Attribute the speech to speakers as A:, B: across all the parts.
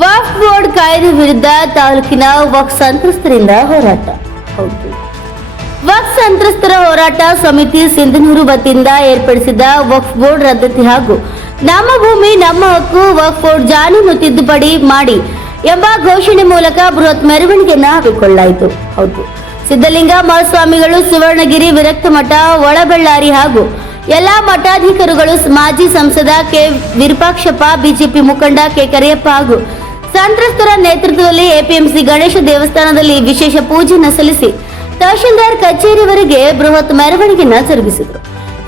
A: ವಕ್ಫ್ board ಕಾಯ್ದೆ ವಿರುದ್ಧ ತಾಲೂಕಿನ ವಕ್ ಸಂತ್ರಸ್ತರಿಂದ ಹೋರಾಟ. ವಕ್ ಸಂತ್ರಸ್ತರ ಹೋರಾಟ ಸಮಿತಿ ಸಿಂಧನೂರು ವತಿಯಿಂದ ಏರ್ಪಡಿಸಿದ ವಕ್ಫ್ ಬೋರ್ಡ್ ರದ್ದತಿ ಹಾಗೂ ನಮ್ಮ ಭೂಮಿ ನಮ್ಮ ಹಕ್ಕು ವಕ್ ಬೋರ್ಡ್ ಜಾನೂನು ತಿದ್ದುಪಡಿ ಮಾಡಿ ಎಂಬ ಘೋಷಣೆ ಮೂಲಕ ಬೃಹತ್ ಮೆರವಣಿಗೆಯನ್ನು ಹಾಕಿಕೊಳ್ಳಲಾಯಿತು ಹೌದು. ಸಿದ್ದಲಿಂಗ ಮಹಾಸ್ವಾಮಿಗಳು ಸುವರ್ಣಗಿರಿ ವಿರಕ್ತ ಮಠ ಒಳಬಳ್ಳಾರಿ ಹಾಗೂ ಎಲ್ಲಾ ಮಠಾಧಿಕಾರಿಗಳು ಮಾಜಿ ಸಂಸದ ಕೆ ವಿರೂಪಾಕ್ಷಪ್ಪ, ಬಿಜೆಪಿ ಮುಖಂಡ ಕೆ ಕರಿಯಪ್ಪ ಹಾಗೂ ಸಂತ್ರಸ್ತರ ನೇತೃತ್ವದಲ್ಲಿ ಎಪಿಎಂಸಿ ಗಣೇಶ ದೇವಸ್ಥಾನದಲ್ಲಿ ವಿಶೇಷ ಪೂಜೆಯನ್ನು ಸಲ್ಲಿಸಿ ತಹಶೀಲ್ದಾರ್ ಕಚೇರಿವರೆಗೆ ಬೃಹತ್ ಮೆರವಣಿಗೆಯನ್ನು ಜರುಗಿಸಿದರು.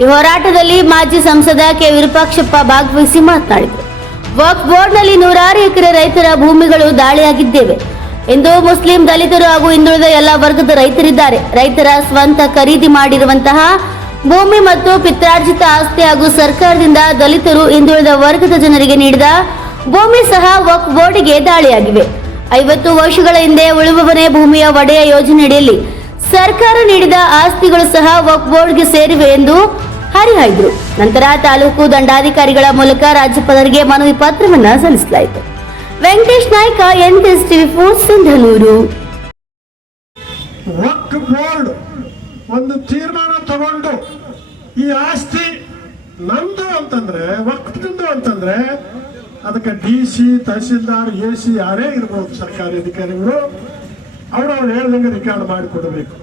A: ಈ ಹೋರಾಟದಲ್ಲಿ ಮಾಜಿ ಸಂಸದ ಕೆ. ವಿರೂಪಾಕ್ಷಪ್ಪ ಭಾಗವಹಿಸಿ ಮಾತನಾಡಿದರು. ವಕ್ಫ್ ಬೋರ್ಡ್ನಲ್ಲಿ ನೂರಾರು ಎಕರೆ ರೈತರ ಭೂಮಿಗಳು ದಾಳಿಯಾಗಿದ್ದೇವೆ. ಎಂದು ಮುಸ್ಲಿಂ ದಲಿತರು ಹಾಗೂ ಹಿಂದುಳಿದ ಎಲ್ಲ ವರ್ಗದ ರೈತರಿದ್ದಾರೆ. ರೈತರ ಸ್ವಂತ ಖರೀದಿ ಮಾಡಿರುವಂತಹ ಭೂಮಿ ಮತ್ತು ಪಿತ್ರಾರ್ಜಿತ ಆಸ್ತಿ ಹಾಗೂ ಸರ್ಕಾರದಿಂದ ದಲಿತರು ಹಿಂದುಳಿದ ವರ್ಗದ ಜನರಿಗೆ ನೀಡಿದ ಭೂಮಿ ಸಹ ವಕ್ ಬೋರ್ಡ್ಗೆ ದಾಳಿಯಾಗಿವೆ. ಐವತ್ತು ವರ್ಷಗಳ ಹಿಂದೆ ಉಳುವವನೇ ಭೂಮಿಯ ಒಡೆಯ ಯೋಜನೆಯಡಿಯಲ್ಲಿ ಸರ್ಕಾರ ನೀಡಿದ ಆಸ್ತಿಗಳು ಸಹ ವಕ್ ಬೋರ್ಡ್ಗೆ ಸೇರಿವೆ ಎಂದು ಹರಿಹಾಯ್ದರು. ನಂತರ ತಾಲೂಕು ದಂಡಾಧಿಕಾರಿಗಳ ಮೂಲಕ ರಾಜ್ಯಪಾಲರಿಗೆ ಮನವಿ ಪತ್ರವನ್ನು ಸಲ್ಲಿಸಲಾಯಿತು. Venkatesh Naik N TV four Sindhanur.
B: Board ಒಂದು ತೀರ್ಮಾನ ತಗೊಂಡು ಈ ಆಸ್ತಿ ನಂದು ಅಂತಂದ್ರೆ, ವಕ್ತಿಂದು ಅಂತಂದ್ರೆ ಅದಕ್ಕೆ D C, tahsildar, A C ಯಾರೇ ಇರ್ಬೋದು ಸರ್ಕಾರಿ ಅಧಿಕಾರಿಗಳು, ಅವರು ಅವ್ರು ಹೇಳ್ದಂಗೆ ರೆಕಾರ್ಡ್ ಮಾಡಿಕೊಡಬೇಕು.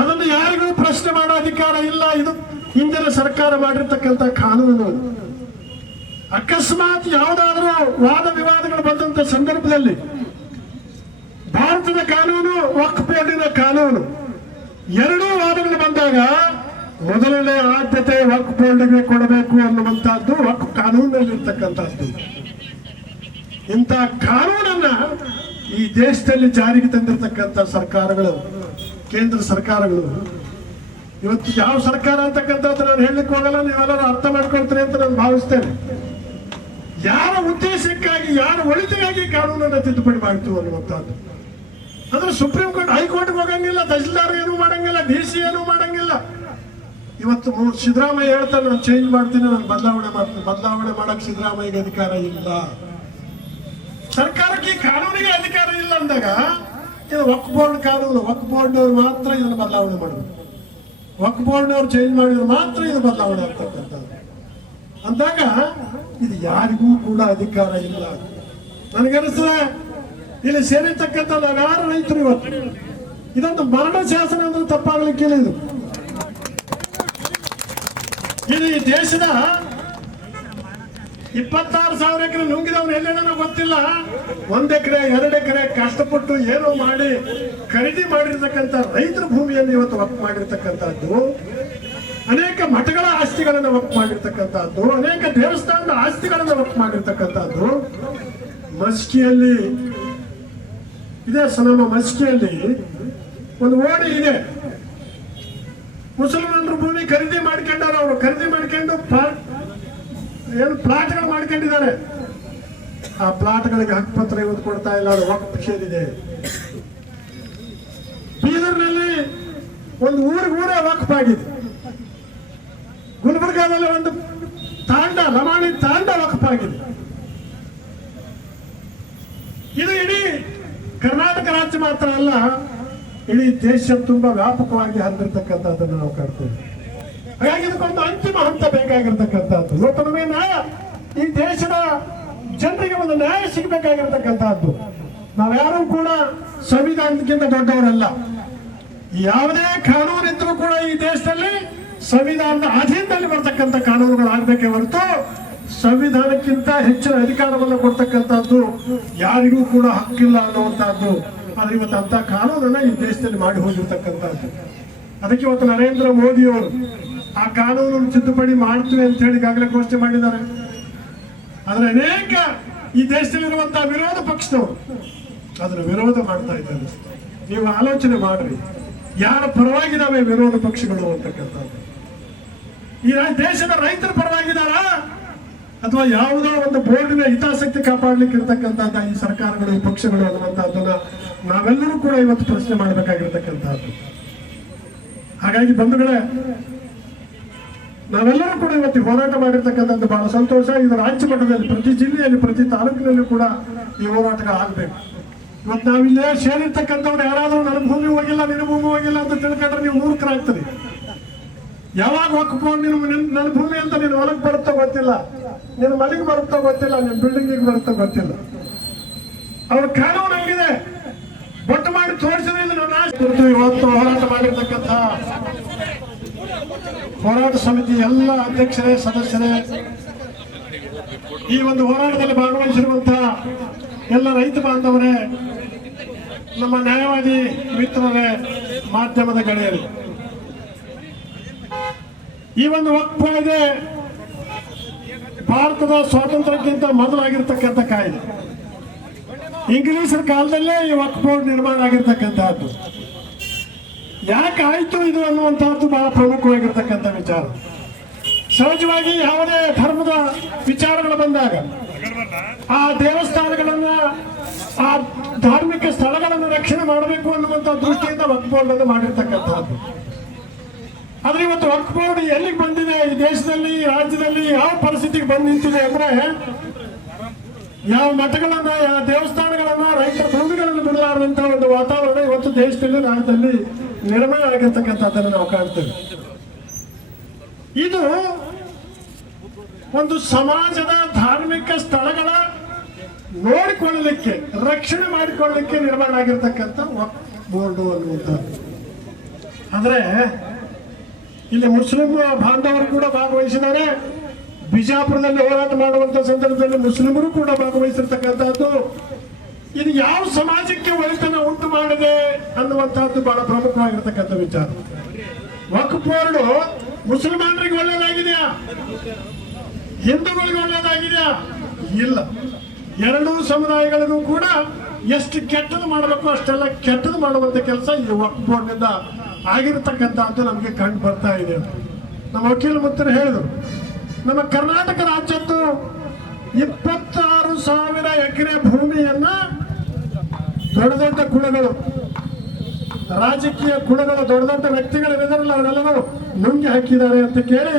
B: ಅದನ್ನು ಯಾರಿಗೂ ಪ್ರಶ್ನೆ ಮಾಡೋ ಅಧಿಕಾರ ಇಲ್ಲ. ಇದು ಹಿಂದಿನ ಸರ್ಕಾರ ಮಾಡಿರ್ತಕ್ಕಂಥ ಕಾನೂನು. ಅಕಸ್ಮಾತ್ ಯಾವುದಾದ್ರೂ ವಾದ ವಿವಾದಗಳು ಬಂದಂತ ಸಂದರ್ಭದಲ್ಲಿ ಭಾರತದ ಕಾನೂನು, ವಕ್ಫ್ ಕಾನೂನು ಎರಡೂ ವಾದಗಳು ಬಂದಾಗ ಮೊದಲನೇ ಆದ್ಯತೆ ವಕ್ಫ್ ಬೋರ್ಡ್ಗೆ ಕೊಡಬೇಕು ಅನ್ನುವಂತಹದ್ದು ವಕ್ಫ್ ಕಾನೂನಲ್ಲಿರ್ತಕ್ಕಂಥದ್ದು. ಇಂಥ ಕಾನೂನನ್ನ ಈ ದೇಶದಲ್ಲಿ ಜಾರಿಗೆ ತಂದಿರತಕ್ಕಂಥ ಸರ್ಕಾರಗಳು, ಕೇಂದ್ರ ಸರ್ಕಾರಗಳು. ಇವತ್ತು ಯಾವ ಸರ್ಕಾರ ಅಂತಕ್ಕಂಥದ್ದು ನಾನು ಹೇಳಲಿಕ್ಕೆ ಹೋಗಲ್ಲ, ನೀವೆಲ್ಲರೂ ಅರ್ಥ ಮಾಡ್ಕೊಳ್ತೀರಿ ಅಂತ ನಾನು ಭಾವಿಸ್ತೇನೆ. ಯಾರ ಉದ್ದೇಶಕ್ಕಾಗಿ, ಯಾರ ಒಳಿತಿಗಾಗಿ ಕಾನೂನನ್ನು ತಿದ್ದುಪಡಿ ಮಾಡ್ತು ಅನ್ನುವಂಥದ್ದು. ಅಂದ್ರೆ ಸುಪ್ರೀಂ ಕೋರ್ಟ್ ಹೈಕೋರ್ಟ್ಗೆ ಹೋಗಂಗಿಲ್ಲ, ತಹಸೀಲ್ದಾರ್ ಏನು ಮಾಡಂಗಿಲ್ಲ, ಡಿ ಸಿ ಏನು ಮಾಡಂಗಿಲ್ಲ. ಇವತ್ತು ಮೂರು ಸಿದ್ದರಾಮಯ್ಯ ಹೇಳ್ತಾರೆ, ನಾನು ಚೇಂಜ್ ಮಾಡ್ತೀನಿ, ನಾನು ಬದಲಾವಣೆ ಮಾಡ್ತೀನಿ ಬದಲಾವಣೆ ಮಾಡಕ್ ಸಿದ್ದರಾಮಯ್ಯಗೆ ಅಧಿಕಾರ ಇಲ್ಲ. ಸರ್ಕಾರಕ್ಕೆ ಈ ಕಾನೂನಿಗೆ ಅಧಿಕಾರ ಇಲ್ಲ ಅಂದಾಗ, ಇದು ವಕ್ ಬೋರ್ಡ್ ಕಾನೂನು ವಕ್ ಬೋರ್ಡ್ನವ್ರು ಮಾತ್ರ ಇದನ್ನು ಬದಲಾವಣೆ ಮಾಡಬೇಕು. ವಕ್ ಬೋರ್ಡ್ನವ್ರು ಚೇಂಜ್ ಮಾಡಿದ್ರೆ ಮಾತ್ರ ಇದು ಬದಲಾವಣೆ ಆಗ್ತಕ್ಕಂಥದ್ದು. ಅಂದಾಗ, ಇದು ಯಾರಿಗೂ ಕೂಡ ಅಧಿಕಾರ ಇಲ್ಲ. ನನಗನ್ನಿಸ್ತದೆ, ಇಲ್ಲಿ ಸೇರಿರ್ತಕ್ಕಂಥ ಹಲವಾರು ರೈತರು ಇವತ್ತು. ಇದೊಂದು ಮರಣ ಶಾಸನ ಅಂದ್ರೆ ತಪ್ಪಾಗ್ಲಿಕ್ಕಿಲ್ಲ ಇದು. ಇದು ಈ ದೇಶದ ಇಪ್ಪತ್ತಾರು ಸಾವಿರ ಎಕರೆ ನುಂಗಿದವನು ಎಲ್ಲೇನೋ ಗೊತ್ತಿಲ್ಲ. ಒಂದ್ ಎಕರೆ, ಎರಡು ಎಕರೆ ಕಷ್ಟಪಟ್ಟು ಏನೋ ಮಾಡಿ ಖರೀದಿ ಮಾಡಿರ್ತಕ್ಕಂಥ ರೈತರ ಭೂಮಿಯನ್ನು ಇವತ್ತು ವಕ್ ಮಾಡಿರ್ತಕ್ಕಂಥದ್ದು, ಅನೇಕ ಮಠಗಳ ಆಸ್ತಿಗಳನ್ನು ಒಪ್ಪು ಮಾಡಿರ್ತಕ್ಕಂಥದ್ದು, ಅನೇಕ ದೇವಸ್ಥಾನದ ಆಸ್ತಿಗಳನ್ನು ಒಪ್ಪು ಮಾಡಿರ್ತಕ್ಕಂಥದ್ದು. ಮಸ್ಕಿಯಲ್ಲಿ, ಇದೆ ಸಲಮ ಮಸ್ಕಿಯಲ್ಲಿ ಒಂದು ಓಣಿ ಇದೆ. ಮುಸಲ್ಮಾನರು ಭೂಮಿ ಖರೀದಿ ಮಾಡ್ಕೊಂಡವ್ರು ಅವರು. ಖರೀದಿ ಮಾಡ್ಕೊಂಡು ಪ್ಲಾಟ್ ಏನು ಪ್ಲಾಟ್ಗಳು ಮಾಡ್ಕೊಂಡಿದ್ದಾರೆ. ಆ ಪ್ಲಾಟ್ಗಳಿಗೆ ಹಕ್ಕುಪತ್ರ ಇವತ್ತು ಕೊಡ್ತಾ ಇಲ್ಲ, ಅದು ವಕ್ಫ್ ಸೇರಿದೆ ಬೀದರ್ನಲ್ಲಿ ಒಂದು ಊರಿಗೆ ಊರೇ ವಕ್ಫ್ ಆಗಿದೆ. ಗುಲ್ಬರ್ಗಾದಲ್ಲಿ ಒಂದು ತಾಂಡ, ರಮಾಣಿ ತಾಂಡ ವಕ್ಫ್ ಆಗಿದೆ. ಇದು ಇಡೀ ಕರ್ನಾಟಕ ರಾಜ್ಯ ಮಾತ್ರ ಅಲ್ಲ ಇಡೀ ದೇಶ ತುಂಬಾ ವ್ಯಾಪಕವಾಗಿ ಹರಡಿರ್ತಕ್ಕಂಥದ್ದನ್ನು ನಾವು ಕಾಣ್ತೇವೆ. ಹಾಗಾಗಿ ಇದಕ್ಕೊಂದು ಅಂತಿಮ ಹಂತ ಬೇಕಾಗಿರ್ತಕ್ಕಂಥದ್ದು. ಇವತ್ತು ನ್ಯಾಯ. ಈ ದೇಶದ ಜನರಿಗೆ ಒಂದು ನ್ಯಾಯ ಸಿಗಬೇಕಾಗಿರ್ತಕ್ಕಂಥದ್ದು. ನಾವ್ಯಾರೂ ಕೂಡ ಸಂವಿಧಾನಕ್ಕಿಂತ ದೊಡ್ಡವರಲ್ಲ. ಯಾವುದೇ ಕಾನೂನು ಇದ್ರೂ ಕೂಡ ಈ ದೇಶದಲ್ಲಿ ಸಂವಿಧಾನದ ಅಧೀನದಲ್ಲಿ ಬರ್ತಕ್ಕಂಥ ಕಾನೂನುಗಳು ಆಗ್ಬೇಕೇ ಹೊರತು ಸಂವಿಧಾನಕ್ಕಿಂತ ಹೆಚ್ಚಿನ ಅಧಿಕಾರವನ್ನು ಕೊಡ್ತಕ್ಕಂಥದ್ದು ಯಾರಿಗೂ ಕೂಡ ಹಕ್ಕಿಲ್ಲ ಅನ್ನುವಂಥದ್ದು ಆದ್ರೆ ಇವತ್ತು ಅಂತ ಕಾನೂನನ್ನ ಈ ದೇಶದಲ್ಲಿ ಮಾಡಿ ಹೋಗಿರ್ತಕ್ಕಂಥದ್ದು. ಅದಕ್ಕೆ ಇವತ್ತು ನರೇಂದ್ರ ಮೋದಿಯವರು ಆ ಕಾನೂನನ್ನು ತಿದ್ದುಪಡಿ ಮಾಡ್ತೀವಿ ಅಂತ ಹೇಳಿ ಈಗಾಗಲೇ ಘೋಷಣೆ ಮಾಡಿದ್ದಾರೆ. ಆದ್ರೆ ಅನೇಕ ಈ ದೇಶದಲ್ಲಿರುವಂತಹ ವಿರೋಧ ಪಕ್ಷದವರು ಅದನ್ನು ವಿರೋಧ ಮಾಡ್ತಾ ಇದ್ದಾರೆ. ನೀವು ಆಲೋಚನೆ ಮಾಡ್ರಿ. ಯಾರ ಪರವಾಗಿದ್ದಾವೆ ವಿರೋಧ ಪಕ್ಷಗಳು ಅಂತಕ್ಕಂಥದ್ದು. ಈ ದೇಶದ ರೈತರ ಪರವಾಗಿದ್ದಾರಾ? ಅಥವಾ ಯಾವುದೋ ಒಂದು ಬೋರ್ಡಿನ ಹಿತಾಸಕ್ತಿ ಕಾಪಾಡ್ಲಿಕ್ಕೆ ಇರ್ತಕ್ಕಂಥದ್ದು ಈ ಸರ್ಕಾರಗಳು ಪಕ್ಷಗಳು ಅನ್ನುವಂಥದ್ದನ್ನ ನಾವೆಲ್ಲರೂ ಕೂಡ ಇವತ್ತು ಪ್ರಶ್ನೆ ಮಾಡಬೇಕಾಗಿರ್ತಕ್ಕಂಥದ್ದು. ಹಾಗಾಗಿ ಬಂಧುಗಳೇ, ನಾವೆಲ್ಲರೂ ಕೂಡ ಇವತ್ತು ಹೋರಾಟ ಮಾಡಿರ್ತಕ್ಕಂಥದ್ದು ಬಹಳ ಸಂತೋಷ. ಇದು ರಾಜ್ಯ ಮಟ್ಟದಲ್ಲಿ, ಪ್ರತಿ ಜಿಲ್ಲೆಯಲ್ಲಿ, ಪ್ರತಿ ತಾಲೂಕಿನಲ್ಲಿ ಕೂಡ ಈ ಹೋರಾಟಗಳು ಆಗಬೇಕು. ಇವತ್ತು ನಾವಿಲ್ಲೇ ಸೇರಿರ್ತಕ್ಕಂಥವ್ರು ಯಾರಾದರೂ ನನ್ನ ಭೂಮಿ ಹೋಗಿಲ್ಲ, ನಿನ್ನ ಭೂಮಿ ಹೋಗಿಲ್ಲ ಅಂತ ತಿಳ್ಕೊಂಡ್ರೆ ನೀವು ಮೂರ್ಖರಾಗ್ತದೆ ಯಾವಾಗ ಹೊಕ್ಕೋ ನಿನ್ನ- ನನ್ನ ಭೂಮಿ ಅಂತ ನೀನು ಹೊಲಕ್ಕೆ ಬರುತ್ತೋ ಗೊತ್ತಿಲ್ಲ. ನಿನ್ನ ಮನೆಗೆ ಬರುತ್ತೋ ಗೊತ್ತಿಲ್ಲ, ನಿನ್ನ ಬಿಲ್ಡಿಂಗಿಗೆ ಬರುತ್ತೋ ಗೊತ್ತಿಲ್ಲ. ಅವ್ರ ಕಾನೂನು ಹಂಗಿದೆ ಬೊಟ್ಟು ಮಾಡಿ ತೋರಿಸಿದ್ರೆ ನನ್ನ ಕುರಿತು ಇವತ್ತು ಹೋರಾಟ ಮಾಡಿರ್ತಕ್ಕಂಥ ಹೋರಾಟ ಸಮಿತಿ ಎಲ್ಲ ಅಧ್ಯಕ್ಷರೇ, ಸದಸ್ಯರೇ, ಈ ಒಂದು ಹೋರಾಟದಲ್ಲಿ ಭಾಗವಹಿಸಿರುವಂತಹ ಎಲ್ಲ ರೈತ ಬಾಂಧವರೇ, ನಮ್ಮ ನ್ಯಾಯವಾದಿ ಮಿತ್ರರೇ, ಮಾಧ್ಯಮದ ಗೆಳೆಯರು. ಈ ಒಂದು ವಕ್ಫ್ ಇದೆ ಭಾರತದ ಸ್ವಾತಂತ್ರ್ಯಕ್ಕಿಂತ ಮೊದಲಾಗಿರ್ತಕ್ಕಂಥ ಕಾಯ್ದೆ. ಇಂಗ್ಲಿಷರ ಕಾಲದಲ್ಲೇ ಈ ವಕ್ಫ್ ಬೋರ್ಡ್ ನಿರ್ಮಾಣ ಆಗಿರ್ತಕ್ಕಂಥದ್ದು ಯಾಕೆ ಆಯ್ತು ಇದು ಅನ್ನುವಂಥದ್ದು ಬಹಳ ಪ್ರಮುಖವಾಗಿರ್ತಕ್ಕಂಥ ವಿಚಾರ. ಸಹಜವಾಗಿ ಯಾವುದೇ ಧರ್ಮದ ವಿಚಾರಗಳು ಬಂದಾಗ ಆ ದೇವಸ್ಥಾನಗಳನ್ನ, ಆ ಧಾರ್ಮಿಕ ಸ್ಥಳಗಳನ್ನು ರಕ್ಷಣೆ ಮಾಡಬೇಕು ಅನ್ನುವಂಥ ದೃಷ್ಟಿಯಿಂದ ವಕ್ಫ್ ಬೋರ್ಡ್ ಅನ್ನು ಮಾಡಿರ್ತಕ್ಕಂಥದ್ದು. ಆದ್ರೆ ಇವತ್ತು ವಕ್ಫ್ ಬೋರ್ಡ್ ಎಲ್ಲಿಗೆ ಬಂದಿದೆ? ಈ ದೇಶದಲ್ಲಿ ರಾಜ್ಯದಲ್ಲಿ ಯಾವ ಪರಿಸ್ಥಿತಿಗೆ ಬಂದು ನಿಂತಿದೆ ಅಂದ್ರೆ ಯಾವ ಮಠಗಳನ್ನ, ಯಾವ ದೇವಸ್ಥಾನಗಳನ್ನ ರೈತರ ಭೂಮಿಗಳನ್ನು ಬಿಡಲಾರದಂತ ಒಂದು ವಾತಾವರಣ ಇವತ್ತು ದೇಶದಲ್ಲಿ, ರಾಜ್ಯದಲ್ಲಿ ನಿರ್ಮಾಣ ಆಗಿರ್ತಕ್ಕಂಥದ್ದನ್ನು ನಾವು ಕಾಣ್ತೇವೆ. ಇದು ಒಂದು ಸಮಾಜದ ಧಾರ್ಮಿಕ ಸ್ಥಳಗಳ ನೋಡಿಕೊಳ್ಳಲಿಕ್ಕೆ, ರಕ್ಷಣೆ ಮಾಡಿಕೊಳ್ಳಲಿಕ್ಕೆ ನಿರ್ಮಾಣ ಆಗಿರ್ತಕ್ಕಂಥ ಬೋರ್ಡು ಅನ್ನುವಂಥದ್ದು. ಅಂದ್ರೆ, ಇಲ್ಲಿ ಮುಸ್ಲಿಂ ಬಾಂಧವರು ಕೂಡ ಭಾಗವಹಿಸಿದ್ದಾರೆ. ಬಿಜಾಪುರದಲ್ಲಿ ಹೋರಾಟ ಮಾಡುವಂತ ಸಂದರ್ಭದಲ್ಲಿ ಮುಸ್ಲಿಮರು ಕೂಡ ಭಾಗವಹಿಸಿರ್ತಕ್ಕಂಥದ್ದು. ಇದು ಯಾವ ಸಮಾಜಕ್ಕೆ ಒಳಿತನ ಉಂಟು ಮಾಡಿದೆ ಅನ್ನುವಂತಹದ್ದು ಬಹಳ ಪ್ರಮುಖವಾಗಿರ್ತಕ್ಕಂಥ ವಿಚಾರ. ವಕ್ಫ್ ಬೋರ್ಡ್ ಮುಸಲ್ಮಾನರಿಗೆ ಒಳ್ಳೇದಾಗಿದೆಯಾ ಹಿಂದೂಗಳಿಗೆ ಒಳ್ಳೇದಾಗಿದೆಯಾ ಇಲ್ಲ. ಎರಡೂ ಸಮುದಾಯಗಳಿಗೂ ಕೂಡ ಎಷ್ಟು ಕೆಟ್ಟದ್ದು ಮಾಡಬೇಕು ಅಷ್ಟೆಲ್ಲ ಕೆಟ್ಟದ್ದು ಮಾಡುವಂತ ಕೆಲಸ ಈ ವಕ್ಫ್ ಬೋರ್ಡ್ನಿಂದ ಆಗಿರತಕ್ಕಂಥದ್ದು ನಮಗೆ ಕಂಡು ಬರ್ತಾ ಇದೆ ನಮ್ಮ ವಕೀಲ ಮಿತ್ರರು ಹೇಳಿದರು, ನಮ್ಮ ಕರ್ನಾಟಕ ರಾಜ್ಯದ್ದು ಇಪ್ಪತ್ತಾರು ಸಾವಿರ ಎಕರೆ ಭೂಮಿಯನ್ನ ದೊಡ್ಡ ದೊಡ್ಡ ಕುಳಗಳು ರಾಜಕೀಯ ಕುಳಗಳು ದೊಡ್ಡ ದೊಡ್ಡ ವ್ಯಕ್ತಿಗಳಿದ್ದಾರಲ್ಲ ಅವರೆಲ್ಲರೂ ನುಂಗಿ ಹಾಕಿದ್ದಾರೆ ಅಂತ ಕೇಳಿ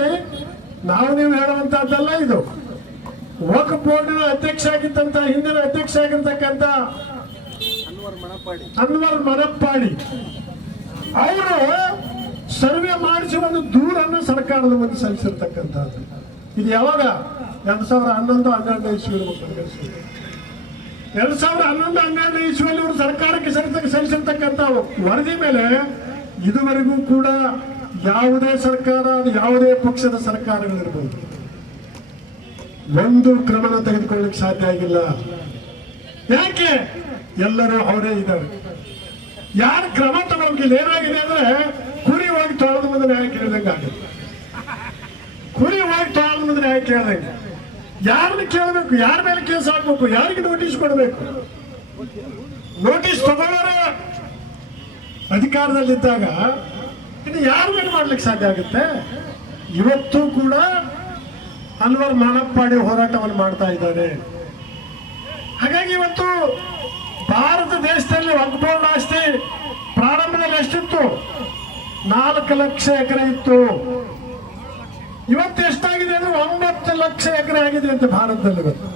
B: ನಾವು ನೀವು ಹೇಳುವಂತಹದ್ದಲ್ಲ ಇದು. ವಕ್ಫ್ ಬೋರ್ಡಿನ ಅಧ್ಯಕ್ಷ ಆಗಿದ್ದಂತ ಹಿಂದಿನ ಅಧ್ಯಕ್ಷ ಆಗಿರ್ತಕ್ಕಂಥ ಅನ್ವರ್ ಮನಪ್ಪಾಡಿ. ಅವರು ಸರ್ವೆ ಮಾಡಿಸಿ ಒಂದು ದೂರನ್ನು ಸರ್ಕಾರದ ಮುಂದೆ ಸಲ್ಲಿಸಿರ್ತಕ್ಕಂಥದ್ದು ಇದು ಯಾವಾಗ? ಎರಡ್ ಸಾವಿರದ ಹನ್ನೊಂದು, ಹನ್ನೆರಡನೇ ಇಸ್ವಿ ಎರಡ್ ಸಾವಿರ ಹನ್ನೊಂದು ಹನ್ನೆರಡು ಇಸ್ವಿಯಲ್ಲಿ ಇವರು ಸರ್ಕಾರಕ್ಕೆ ಸಲ್ಲಿಸ ವರದಿ ಮೇಲೆ ಇದುವರೆಗೂ ಕೂಡ ಯಾವುದೇ ಸರ್ಕಾರ ಯಾವುದೇ ಪಕ್ಷದ ಸರ್ಕಾರಗಳಿರ್ಬೋದು. ಒಂದು ಕ್ರಮನ ತೆಗೆದುಕೊಳ್ಳಿಕ್ ಸಾಧ್ಯ ಆಗಿಲ್ಲ. ಯಾಕೆ? ಎಲ್ಲರೂ ಅವರೇ ಇದ್ದಾರೆ. ಯಾರು ಕ್ರಮ ತಗೊಳಕಿಲ್ಲ ಏನಾಗಿದೆ ಅಂದ್ರೆ ಕುರಿ ಹೋಗಿ ತೊಳೆದ ಮುಂದೆ ನ್ಯಾಯ ಕೇಳಿದಂಗೆ ಆಗಿದೆ ಕುರಿ ಹೋಗಿ ತೊಳೆದ ಮುಂದೆ ನ್ಯಾಯ ಕೇಳಿದಂಗೆ. ಯಾರನ್ನ ಕೇಳಬೇಕು, ಯಾರ ಮೇಲೆ ಕೇಸ್ ಹಾಕ್ಬೇಕು, ಯಾರಿಗೆ ನೋಟಿಸ್ ಕೊಡಬೇಕು? ನೋಟಿಸ್ ತಗೊಳ್ಳೋರ ಅಧಿಕಾರದಲ್ಲಿದ್ದಾಗ ಇನ್ನು ಯಾರ ಮೇಲೆ ಮಾಡ್ಲಿಕ್ಕೆ ಸಾಧ್ಯ ಆಗುತ್ತೆ? ಇವತ್ತು ಕೂಡ ಅನ್ವರ್ ಮಾನಪ್ಪಾಡಿ ಹೋರಾಟವನ್ನು ಮಾಡ್ತಾ ಇದ್ದಾರೆ. ಹಾಗಾಗಿ ಇವತ್ತು ಭಾರತ ದೇಶದಲ್ಲಿ ಒಗ್ಬೋರ್ಡ್ ಆಸ್ತಿ ಪ್ರಾರಂಭದಲ್ಲಿ ಎಷ್ಟಿತ್ತು? ನಾಲ್ಕು ಲಕ್ಷ ಎಕರೆ ಇತ್ತು. ಇವತ್ತು ಎಷ್ಟಾಗಿದೆ ಅಂದ್ರೆ ಒಂಬತ್ತು ಲಕ್ಷ ಎಕರೆ ಆಗಿದೆ ಅಂತ ಭಾರತದಲ್ಲಿ ಇವತ್ತು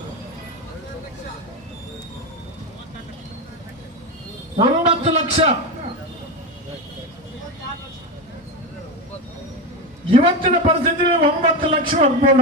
B: ಒಂಬತ್ತು ಲಕ್ಷ. ಇವತ್ತಿನ ಪರಿಸ್ಥಿತಿಯಲ್ಲಿ ಒಂಬತ್ತು ಲಕ್ಷ ಒಗ್ಬೋರ್ಡ್